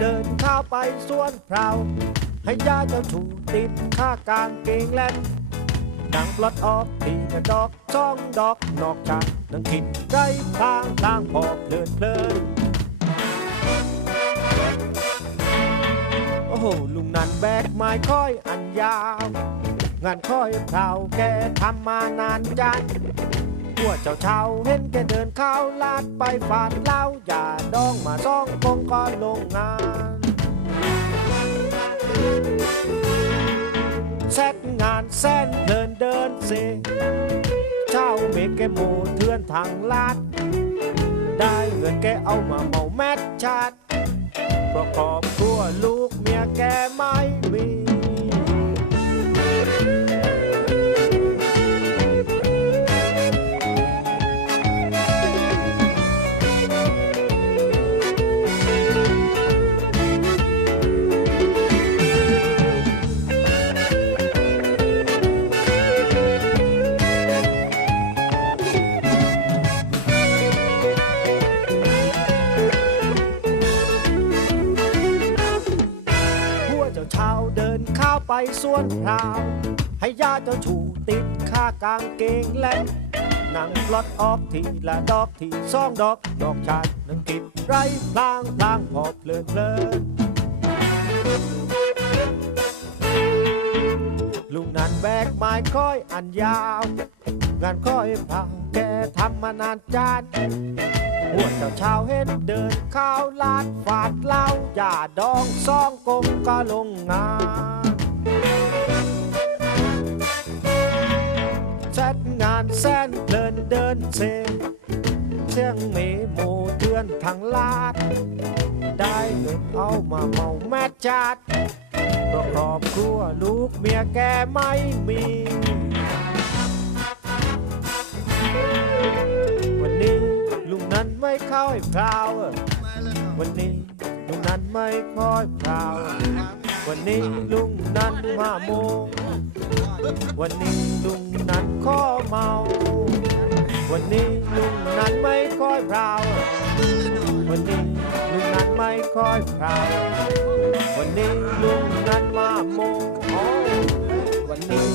เดินเข้าไปสวนเพราให้ยาเจ้าถูติดข้ากางเกงแลนดังปลดออกทีกระดอกช่องดอกนอกจากนังคิดไรทางทางพอเพลินเพลินโอ้โหลุงนันแบกไม้ค่อยอันยาว งานค่อยเผาแกทำมานานจังหัวเจ้าเช้าเห็นแกเดินเข้าลาดไปฝาดเล่าอย่าดองมาซ่องคงก็ลงงา แซดงานแซนเดินเดินเซเจ้าเมกแกโมเทือนทางลาด ได้เงินแกเอามาเมาแมทชาดเพราะกอบครัวลูกเมียแกไม่ สวนพราว ให้ยาเจ้าชูติดข้ากางเกงแลนนั่งปลดออกทีละดอกทีสองดอก ดอกชายนั่งกิบไรพลางพลางพอเพลินเพลินลุงนันแบกไม้ค่อยอันยาว งานค่อยเผาแกทำมานานจานหัวเจ้าเช้าเห็นเดินเข้าวลาดฝาดเล้าอย่าดองซองกงก็ลงงาน เดินเซเสียงเมโมเทือนทางลาด ได้เงินเอามาเมาแม่จัดเพระครอบครัวลูกเมียแกไม่มี วันนี้ลุงนั้นไม่เข้าให้พราว วันนี้ลุงนั้นไม่ค่อยพราว วันนี้ลุงนั้นมาโมวันนี้ลุงนั้นข้อเมา วันนี้ลุงนั้นไม่ค่อยพราว วันนี้ลุงนั้นไม่ค่อยพราว วันนี้ลุงนั้นมาโมงอ๋อวันนี้